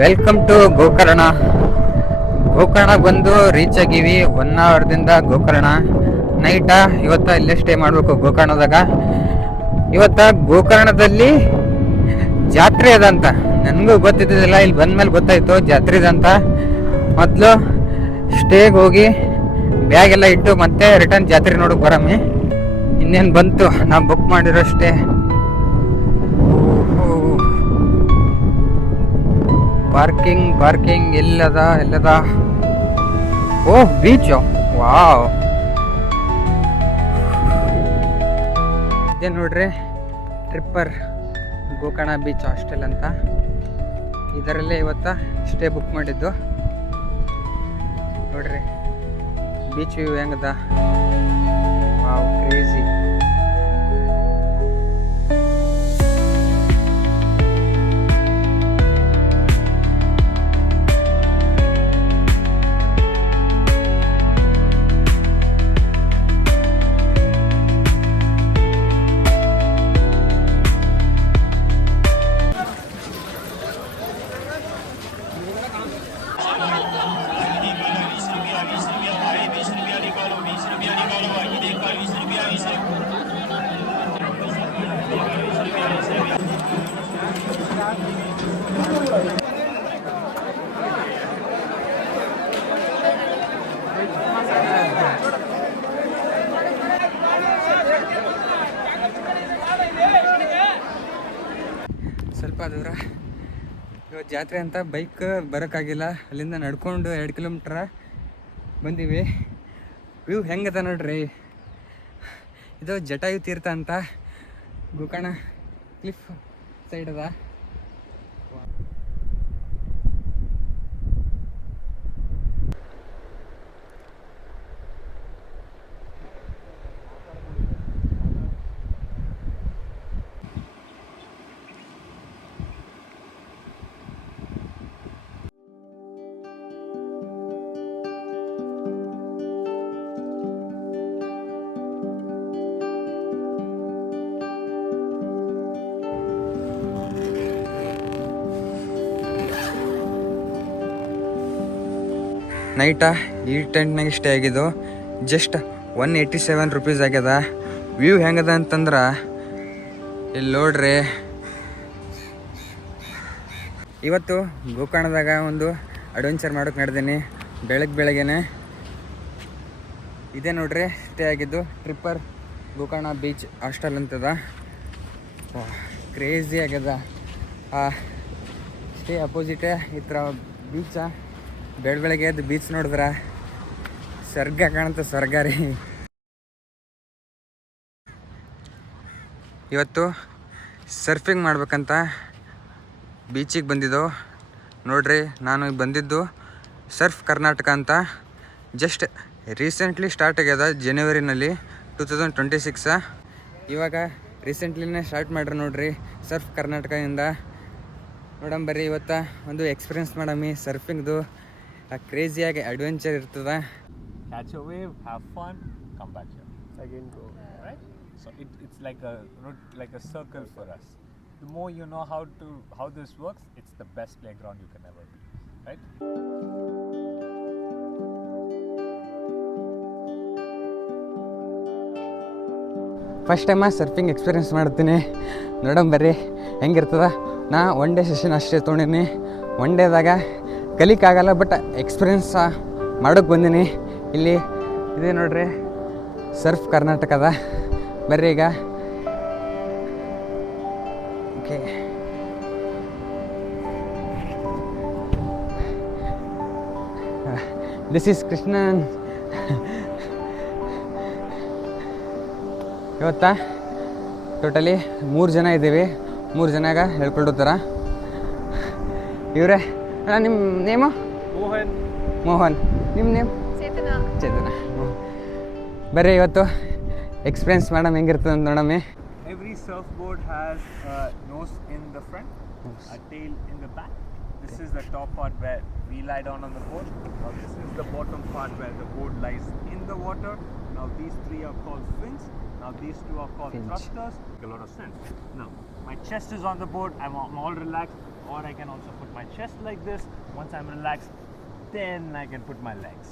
Welcome to Gokarna. Gokarna ಬಂದು reach ಆಗಿವಿ 1 ಅವರ್ದಿಂದ Gokarna. Night ಇವತ್ತ ಇಲ್ಲೇ ಸ್ಟೇ ಮಾಡಬೇಕು ಗೋಕರ್ಣದಾಗ. ಇವತ್ತ ಗೋಕರ್ಣದಲ್ಲಿ ಜಾತ್ರೆ ಅದಂತ, ನನಗೂ ಗೊತ್ತಿದ್ದಿಲ್ಲ, ಇಲ್ಲಿ ಬಂದ್ಮೇಲೆ ಗೊತ್ತಾಯ್ತು ಜಾತ್ರೆ ಇದಂತ. ಮೊದಲು ಸ್ಟೇಗೆ ಹೋಗಿ ಬ್ಯಾಗ್ ಎಲ್ಲ ಇಟ್ಟು ಮತ್ತೆ ರಿಟರ್ನ್ ಜಾತ್ರೆ ನೋಡಕ್ ಬರಮ್ಮಿ. ಇನ್ನೇನು ಬಂತು ನಾವು ಬುಕ್ ಮಾಡಿರೋ ಸ್ಟೇ. ಪಾರ್ಕಿಂಗ್ ಎಲ್ಲದ ಓಹ್ ಬೀಚ್, ವಾವ್. ಇದೇ ನೋಡ್ರಿ ಟ್ರಿಪ್ಪರ್ ಗೋಕರ್ಣ ಬೀಚ್ ಹಾಸ್ಟೆಲ್ ಅಂತ. ಇದರಲ್ಲೇ ಇವತ್ತ ಸ್ಟೇ ಬುಕ್ ಮಾಡಿದ್ದು. ನೋಡ್ರಿ ಬೀಚ್ ವ್ಯೂ ಹೆಂಗದ, ವಾವ್ ಕ್ರೇಜಿ. ಸ್ವಲ್ಪ ದೂರ ಇವತ್ತು ಜಾತ್ರೆ ಅಂತ ಬೈಕ್ ಬರೋಕ್ಕಾಗಿಲ್ಲ, ಅಲ್ಲಿಂದ ನಡ್ಕೊಂಡು 2 ಕಿಲೋಮೀಟ್ರ ಬಂದೀವಿ. ವ್ಯೂ ಹೆಂಗದ ನೋಡ್ರಿ, ಇದು ಜಟಾಯು ತೀರ್ಥ ಅಂತ ಗೋಕರ್ಣ ಕ್ಲಿಫ್ ಸೈಡ್ ಅದ. ನೈಟ ಈ ಟೆಂಟ್ನಾಗ ಸ್ಟೇ ಆಗಿದ್ದು. ಜಸ್ಟ್ 187 ರುಪೀಸ್ ಆಗ್ಯದ. ವ್ಯೂ ಹೆಂಗದ ಅಂತಂದ್ರೆ ಇಲ್ಲಿ ನೋಡ್ರಿ. ಇವತ್ತು ಗೋಕರ್ಣದಾಗ ಒಂದು ಅಡ್ವೆಂಚರ್ ಮಾಡೋಕೆ ನಡೆದೀನಿ ಬೆಳಗ್ಗೆನೆ. ಇದೇ ನೋಡ್ರಿ ಸ್ಟೇ ಆಗಿದ್ದು ಟ್ರಿಪ್ಪರ್ ಗೋಕರ್ಣ ಬೀಚ್ ಹಾಸ್ಟೆಲ್ ಅಂತದ. ಕ್ರೇಜಿ ಆಗ್ಯದ. ಸ್ಟೇ ಅಪೋಸಿಟೇ ಈ ಥರ ಬೀಚ. ಬೆಳಗ್ಗೆ ಎದ್ದು ಬೀಚ್ ನೋಡಿದ್ರ ಸ್ವರ್ಗ ಕಾಣುತ್ತೆ, ಸ್ವರ್ಗ ರೀ. ಇವತ್ತು ಸರ್ಫಿಂಗ್ ಮಾಡ್ಬೇಕಂತ ಬೀಚಿಗೆ ಬಂದಿದ್ದು. ನೋಡ್ರಿ ನಾನು ಬಂದಿದ್ದು ಸರ್ಫ್ ಕರ್ನಾಟಕ ಅಂತ. ಜಸ್ಟ್ ರೀಸೆಂಟ್ಲಿ ಸ್ಟಾರ್ಟ್ ಆಗ್ಯದ ಜನವರಿನಲ್ಲಿ 2026. ಇವಾಗ ರೀಸೆಂಟ್ಲಿನೇ ಸ್ಟಾರ್ಟ್ ಮಾಡ್ರಿ ನೋಡ್ರಿ ಸರ್ಫ್ ಕರ್ನಾಟಕದಿಂದ. ನೋಡಂಬರ್ರಿ ಇವತ್ತು ಒಂದು ಎಕ್ಸ್ಪೀರಿಯನ್ಸ್ ಮಾಡಮ್ಮಿ ಸರ್ಫಿಂಗ್ದು. ಕ್ರೇಜಿಯಾಗಿ ಅಡ್ವೆಂಚರ್ ಇರ್ತದ. Catch a wave, have fun, come back here. Again go. Right? So it's like a circle for us. The more you know how this works, it's the best playground you can ever be. Right? First time surfing experience ಮಾಡ್ತೀನಿ. ನೋಡಂಬರ್ರಿ ಹೆಂಗಿರ್ತದ. ನಾ 1 day session ಅಷ್ಟೇ ತೊಗೊಂಡಿನಿ. 1 ಡೇದಾಗ ಕಲಿಕಾಗಲ್ಲ, but experience ಮಾಡೋಕ್ಕೆ ಬಂದೀನಿ. ಇಲ್ಲಿ ಇದೇ ನೋಡ್ರಿ ಸರ್ಫ್ ಕರ್ನಾಟಕದ. ಬರ್ರಿ ಈಗ. Okay, this is Krishnan. ಇವತ್ತಾ ಟೋಟಲಿ 3 ಜನ ಇದ್ದೀವಿ. 3 ಜನಾಗ ಹೇಳ್ಕೊಳ್ತಾರ ಇವರೇ. ನಿಮ್ಮ ನೇಮು? ಮೋಹನ್. ನಿಮ್ಮ ನೇಮ್? ಚೇತನ. ಬರ್ರಿ ಇವತ್ತು ಎಕ್ಸ್ಪೀರಿಯನ್ಸ್ ಮೇಡಮ್ ಹೆಂಗಿರ್ತದೆ ಅಂತ ನೋಡಮ್ಮಿ. Every surfboard has a nose in the front, a tail in the back. This is the top part where we lie down on the board. Now this is the bottom part where the board lies in the water. Now these 3 are called fins. Now these 2 are called thrusters. Make a lot of sense. Now my chest is on the board. I'm all relaxed. or I can also put my chest like this. Once I'm relaxed, then I can put my legs,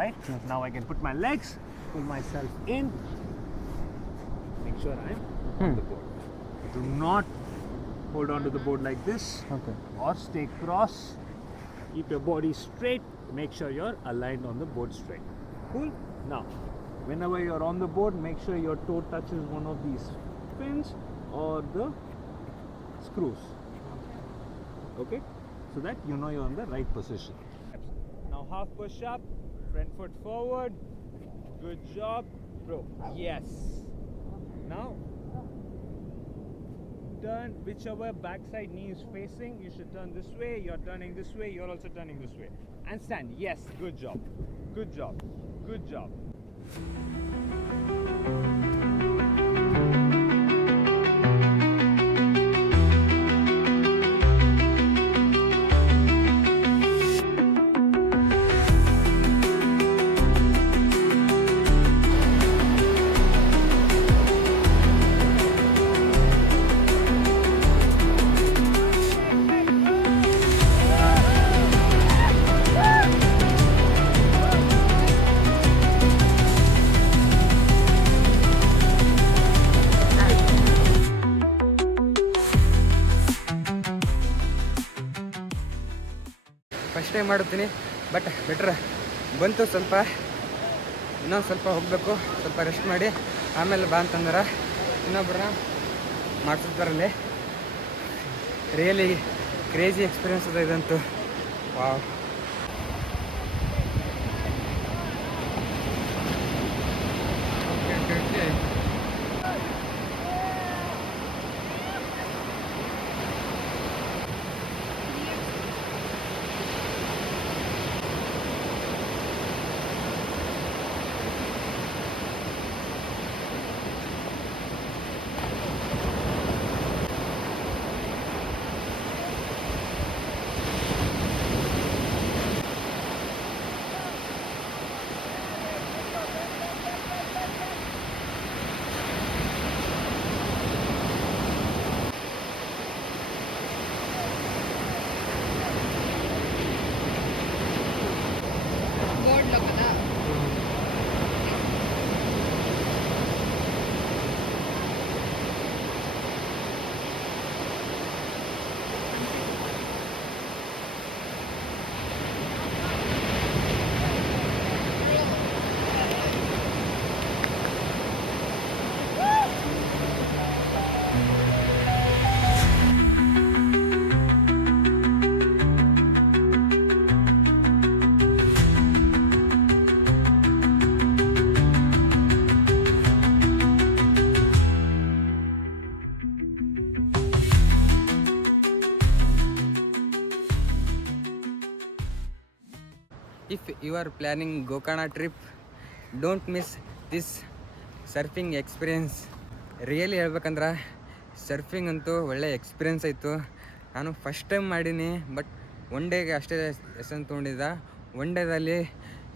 right? Now I can put my legs, pull myself in, make sure I'm on the board. Do not hold on to the board like this, or stay cross. Keep your body straight, make sure you're aligned on the board straight. Cool? Now, whenever you're on the board, make sure your toe touches one of these pins or the screws. Okay? So that you know you're in the right position. Now half push up, front foot forward. Good job, bro. Yes. Now turn whichever backside knee is facing. You should turn this way. You're turning this way. You're also turning this way. And stand. Yes. Good job. Good job. Good job. First time ಮಾಡುತ್ತೀನಿ, but better ಬಂತು. ಸ್ವಲ್ಪ ಇನ್ನೊಂದು ಸ್ವಲ್ಪ ಹೋಗಬೇಕು, ಸ್ವಲ್ಪ rest ಮಾಡಿ ಆಮೇಲೆ ಬಾ ಅಂತಂದ್ರೆ ಇನ್ನೊಬ್ಬರನ್ನ ಮಾಡಿಸ್ತಾರಲ್ಲಿ. ರಿಯಲಿ ಕ್ರೇಜಿ ಎಕ್ಸ್ಪೀರಿಯನ್ಸ್ ಅದ ಇದಂತೂ. Wow. If you are planning Gokarna trip, don't miss this surfing experience. Really ಹೇಳ್ಬೇಕಂದ್ರೆ ಸರ್ಫಿಂಗ್ ಅಂತೂ ಒಳ್ಳೆ ಎಕ್ಸ್ಪೀರಿಯೆನ್ಸ್ ಆಯಿತು. ನಾನು ಫಸ್ಟ್ ಟೈಮ್ ಮಾಡೀನಿ, ಬಟ್ ಒನ್ ಡೇಗೆ ಅಷ್ಟೇ ಲೆಸನ್ ತೊಗೊಂಡಿದ್ದ. ಒನ್ ಡೇದಲ್ಲಿ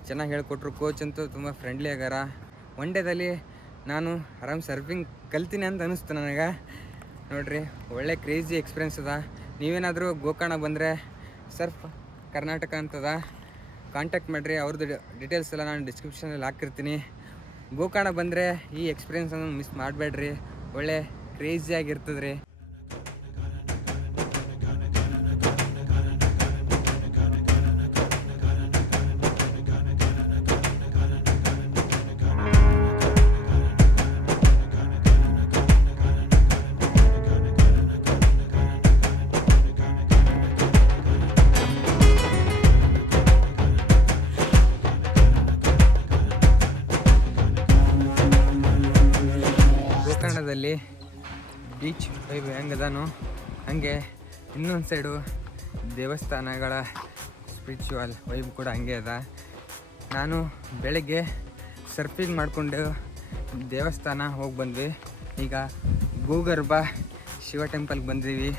ಚೆನ್ನಾಗಿ ಹೇಳ್ಕೊಟ್ರು. ಕೋಚ್ ಅಂತೂ ತುಂಬ ಫ್ರೆಂಡ್ಲಿ ಆಗ್ಯಾರ. ಒನ್ ಡೇದಲ್ಲಿ ನಾನು ಆರಾಮ್ ಸರ್ಫಿಂಗ್ ಕಲ್ತೀನಿ ಅಂತ ಅನ್ನಿಸ್ತು ನನಗೆ. ನೋಡಿರಿ, ಒಳ್ಳೆ ಕ್ರೇಜಿ ಎಕ್ಸ್ಪೀರಿಯೆನ್ಸ್ ಅದ. ನೀವೇನಾದರೂ ಗೋಕರ್ಣ ಬಂದರೆ ಸರ್ಫ್ ಕರ್ನಾಟಕ ಅಂತದ, ಕಾಂಟ್ಯಾಕ್ಟ್ ಮಾಡಿರಿ. ಅವ್ರದ್ದು ಡೀಟೇಲ್ಸ್ ಎಲ್ಲ ನಾನು ಡಿಸ್ಕ್ರಿಪ್ಷನಲ್ಲಿ ಹಾಕಿರ್ತೀನಿ. ಗೋಕರ್ಣ ಬಂದರೆ ಈ ಎಕ್ಸ್ಪೀರಿಯೆನ್ಸನ್ನು ಮಿಸ್ ಮಾಡಬೇಡ್ರಿ. ಒಳ್ಳೆ ಕ್ರೇಜಿಯಾಗಿರ್ತದೆ ರೀ. ಗೋಕರ್ಣದಲ್ಲಿ ಬೀಚ್ ವೈಬ್ ಹೆಂಗದಾನು ಹಾಗೆ ಇನ್ನೊಂದು ಸೈಡು ದೇವಸ್ಥಾನಗಳ ಸ್ಪಿರಿಚುವಲ್ ವೈಬ್ ಕೂಡ ಹಂಗೆ ಅದ. ನಾನು ಬೆಳಗ್ಗೆ ಸರ್ಫಿಂಗ್ ಮಾಡಿಕೊಂಡು ದೇವಸ್ಥಾನ ಹೋಗಿ ಬಂದ್ವಿ. ಈಗ ಭೂಗರ್ಭ ಶಿವ ಟೆಂಪಲ್ಗೆ ಬಂದೀವಿ.